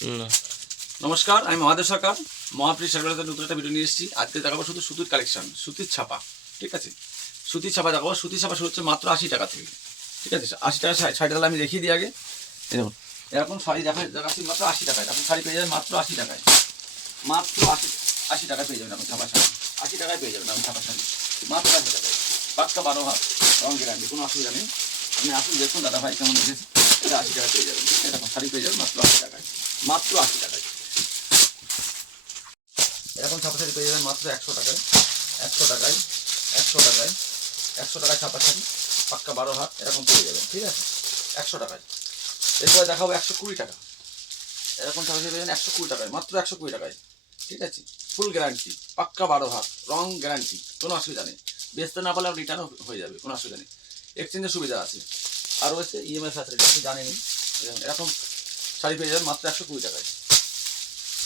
না। নমস্কার, আমি মহাদেব সরকার। মহাপ্রী সরকারের নতুন একটা ভিডিও নিয়ে এসেছি। আজকে দেখাবো শুধু সুতির কালেকশন, সুতির ছাপা। ঠিক আছে, সুতির ছাপা দেখাবো। সুতির ছাপা শুরু হচ্ছে মাত্র 80 টাকা থেকে। ঠিক আছে, 80 টাকা শাড়ি তাহলে আমি দেখিয়ে দিই আগে। দেখুন, এরকম শাড়ি দেখাচ্ছি মাত্র 80 টাকায়। আপনি শাড়ি পেয়ে যাবেন মাত্র 80 টাকায়। মাত্র 80 টাকায় পেয়ে যাবেন আপনি ছাপা শাড়ি। 80 টাকায় পেয়ে যাবেন আপনি ছাপা শাড়ি মাত্র 80 টাকায়। পাক্কা 12 হাত রঙ গ্যারান্টি, কোনো অসুবিধা নেই। আপনি আসুন দেখুন দাদা ভাই কেমন দেখেছি। এটা 80 টাকা পেয়ে যাবেন। এরকম শাড়ি পেয়ে যাবেন মাত্র 80 টাকায়, মাত্র 80 টাকায়। এরকম ছাপা শাড়ি পেয়ে যাবেন মাত্র 100 টাকায়, 100 টাকায়, 100 টাকায়, 100 টাকায় ছাপা শাড়ি পাক্কা 12 হাত এরকম পেয়ে যাবেন। ঠিক আছে, 100 টাকায়। এরপরে দেখাবো 120 টাকা। এরকম ছাপা শাড়ি পেয়ে যাবেন 120 টাকায়, মাত্র 120 টাকায়। ঠিক আছে, ফুল গ্যারান্টি, পাক্কা 12 হাত রং গ্যারান্টি, কোনো অসুবিধা নেই। বেচতে না পারলে রিটার্নও হয়ে যাবে, কোনো অসুবিধা নেই। এক্সচেঞ্জের সুবিধা আছে। আর হচ্ছে ইএমআই ফ্যাসিলিটি আপনি জানেনই। এরকম শাড়ি পেয়ে যাবেন মাত্র 120 টাকায়,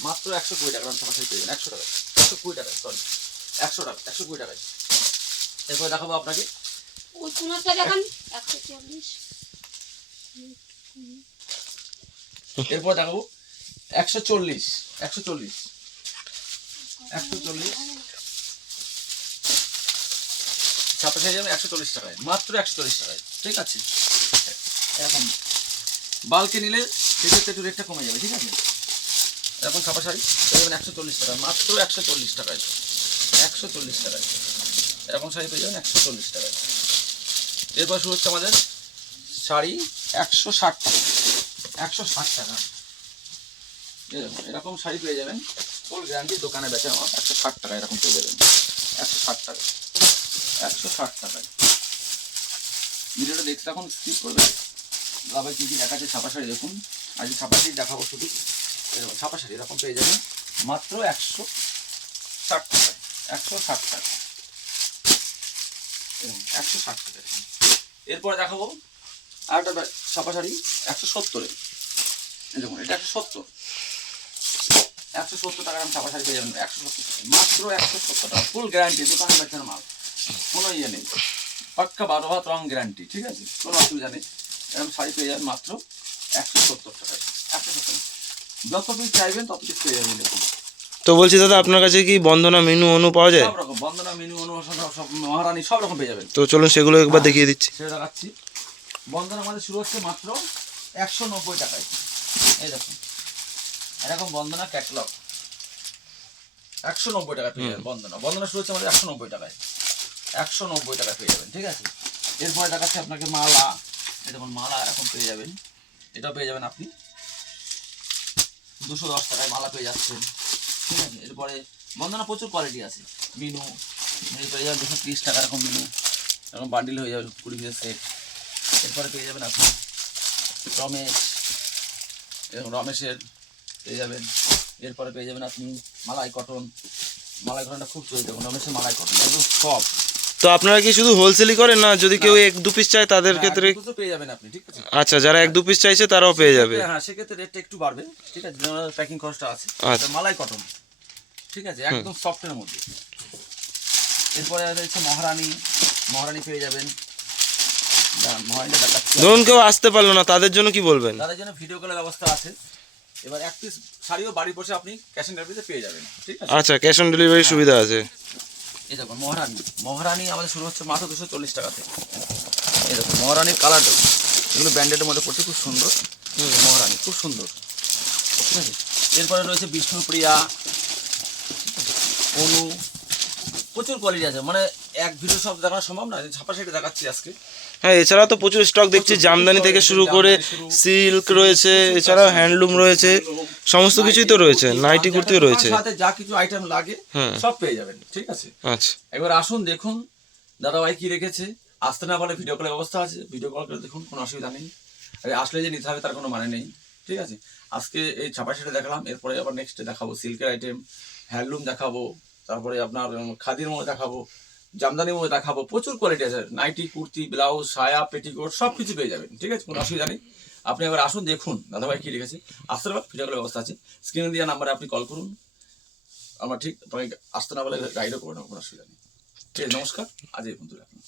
মাত্র 120 টাকা ছাপা শাড়ি পেয়ে যাবেন 100 টাকায়, 120 টাকায়, সরি 100 টাকা, 120 টাকায়। এরপরে দেখাবো আপনাকে এরপর দেখাবো 140 140 140 ছাপা শাড়ি যাবেন 140 টাকায়, মাত্র 140 টাকায়। ঠিক আছে, এখন বালকে নিলে সেক্ষেত্রে একটু রেটটা কমে যাবে। ঠিক আছে, এরকম ছাপা শাড়ি পেয়ে যাবেন 140 টাকায়, মাত্র 140 টাকায়, 140 টাকায়। এরকম শাড়ি পেয়ে যাবেন 140 টাকায়। এরপর শুরু হচ্ছে আমাদের শাড়ি 160 টাকা, 160 টাকা। এরকম শাড়ি পেয়ে যাবেন ফুল গ্যারান্টি, দোকানে বেচে আমার 160 টাকা এরকম পেয়ে যাবেন, 160 টাকা, 160 টাকায়। ভিডিওটা দেখতে এখন স্কিপ করবেন। আবার কী কী দেখাচ্ছে ছাপা শাড়ি দেখুন। আজ ছাপা শাড়ি দেখাবো শুধু। এরকম ছাপা শাড়ি এরকম পেয়ে যাবেন মাত্র 160 টাকায়, 160 টাকা, 160 টাকা। এরপরে দেখাবো আর একটা ছাপা শাড়ি 170-এ। দেখুন এটা 170 টাকার আমি ছাপা শাড়ি পেয়ে যাবেন 170 টাকা, মাত্র 170 টাকা, ফুল গ্যারান্টি, দোকানে বেচেন মাল, কোনো ইয়ে নেই, পাক্কা 12 হাত রং গ্যারান্টি। ঠিক আছে, কোনো অসুবিধা নেই। এরকম শাড়ি পেয়ে যাবেন মাত্র 170 টাকায়, 170। যত পিস চাইবেন তত পিস পেয়ে যাবেন। দেখুন, তো বলছি দাদা, আপনার কাছে কি বন্দনা মেনু অনু পাওয়া যায়? সব রকম বন্দনা মেনু অনুসরণ, সব মহারানী সব রকম পেয়ে যাবেন। তো চলুন সেগুলো একবার দেখিয়ে দিচ্ছি। সেটা দেখাচ্ছি। বন্দনা আমাদের শুরু হচ্ছে মাত্র 190 টাকায়। এই দেখুন, এরকম বন্দনা ক্যাটলগ 190 টাকা পেয়ে যাবেন। বন্দনা শুরু হচ্ছে আমাদের 190 টাকায়, 190 টাকা পেয়ে যাবেন। ঠিক আছে, এরপরে দেখাচ্ছি আপনাকে মালা। এই দেখুন মালা এরকম পেয়ে যাবেন, এটাও পেয়ে যাবেন আপনি 210 টাকায় মালা পেয়ে যাচ্ছেন। ঠিক আছে, এরপরে বন্দনা প্রচুর কোয়ালিটি আছে। মিনু পেয়ে যাবেন 230 টাকা, এরকম মিনু এরকম বান্ডিল হয়ে যাবে 20 পিসের সেট। এরপরে পেয়ে যাবেন আপনি রমেশ, এরকম রমেশের পেয়ে যাবেন। এরপরে পেয়ে যাবেন আপনি মালাই কটন। মালাই কটনটা খুব চলছে, দেখুন রমেশের মালাই কটন একদম সফট। তো আপনারা কি শুধু হোলসেলই করেন, না যদি কেউ 1-2 পিস চায় তাদের ক্ষেত্রে? পেয়ে যাবেন আপনি। ঠিক আছে, আচ্ছা, যারা 1-2 পিস চাইছে তারাও পেয়ে যাবে। হ্যাঁ, সেক্ষেত্রে রেটটা একটু বাড়বে। ঠিক আছে, প্যাকিং খরচটা আছে। আচ্ছা, মালাই কটন, ঠিক আছে, একদম সফটের মধ্যে। এরপরে রয়েছে মহারানী। মহারানী পেয়ে যাবেন। মহারানীটা দেখাচ্ছি। ধরুন কেউ আসতে পারলো না, তাদের জন্য কি বলবেন? তাদের জন্য ভিডিও কলের ব্যবস্থা আছে। এবার এক পিস শাড়িও বাড়ি বসে আপনি ক্যাশ অন ডেলিভারিতে পেয়ে যাবেন। ঠিক আছে, আচ্ছা, ক্যাশ অন ডেলিভারির সুবিধা আছে। এই দেখুন মহারানী। মহারানী আমাদের শুরু হচ্ছে মাত্র 240 টাকা থেকে। এই দেখুন মহারানীর কালার দেখুন, এগুলো ব্র্যান্ডেডের মধ্যে পড়ছে, খুব সুন্দর। মহারানী খুব সুন্দর। ঠিক আছে, এরপরে রয়েছে বিষ্ণুপ্রিয়া, অনু, প্রচুর কোয়ালিটি আছে। মানে এক ভিডিও সব দেখানো সম্ভব না, ছাপা শাড়ি দেখাচ্ছি আজকে। হ্যাঁ, এছাড়া তো প্রচুর স্টক দেখছি, জামদানি থেকে শুরু করে সিল্ক রয়েছে, এছাড়াও হ্যান্ডলুম রয়েছে, সমস্ত কিছুই তো রয়েছে, নাইটি কুর্তিও রয়েছে, সাথে যা কিছু আইটেম লাগে সব পেয়ে যাবেন। ঠিক আছে, আচ্ছা, একবার আসুন দেখুন দাদা ভাই কি রেখেছে। আসতে না পারলে ভিডিও কলের ব্যবস্থা আছে, ভিডিও কল করে দেখুন, কোনো অসুবিধা নেই। আসলে যে নিতে হবে তার কোনো মানে নেই। ঠিক আছে, আজকে এই ছাপা শাড়ি দেখালাম, এরপরে আবার নেক্সটে দেখাবো সিল্কের আইটেম, হ্যান্ডলুম দেখাবো, তারপরে আপনার খাদির মধ্যে দেখাবো, জামদানির মধ্যে দেখাবো। প্রচুর কোয়ালিটি আছে, নাইটি, কুর্তি, ব্লাউজ, সায়া, পেটিকোট সব কিছু পেয়ে যাবেন। ঠিক আছে, কোনো অসুবিধা নেই। আপনি এবার আসুন দেখুন দাদাভাই কি রেখেছে। আসতে না ভিডিও কলের ব্যবস্থা আছে, স্ক্রিনে দেওয়া নাম্বারে আপনি কল করুন। আমরা ঠিক তোমাকে আসতে না বলে গাইডও করে নেবো, কোনো অসুবিধা নেই। ঠিক আছে, নমস্কার, আজ এই পর্যন্ত রাখুন।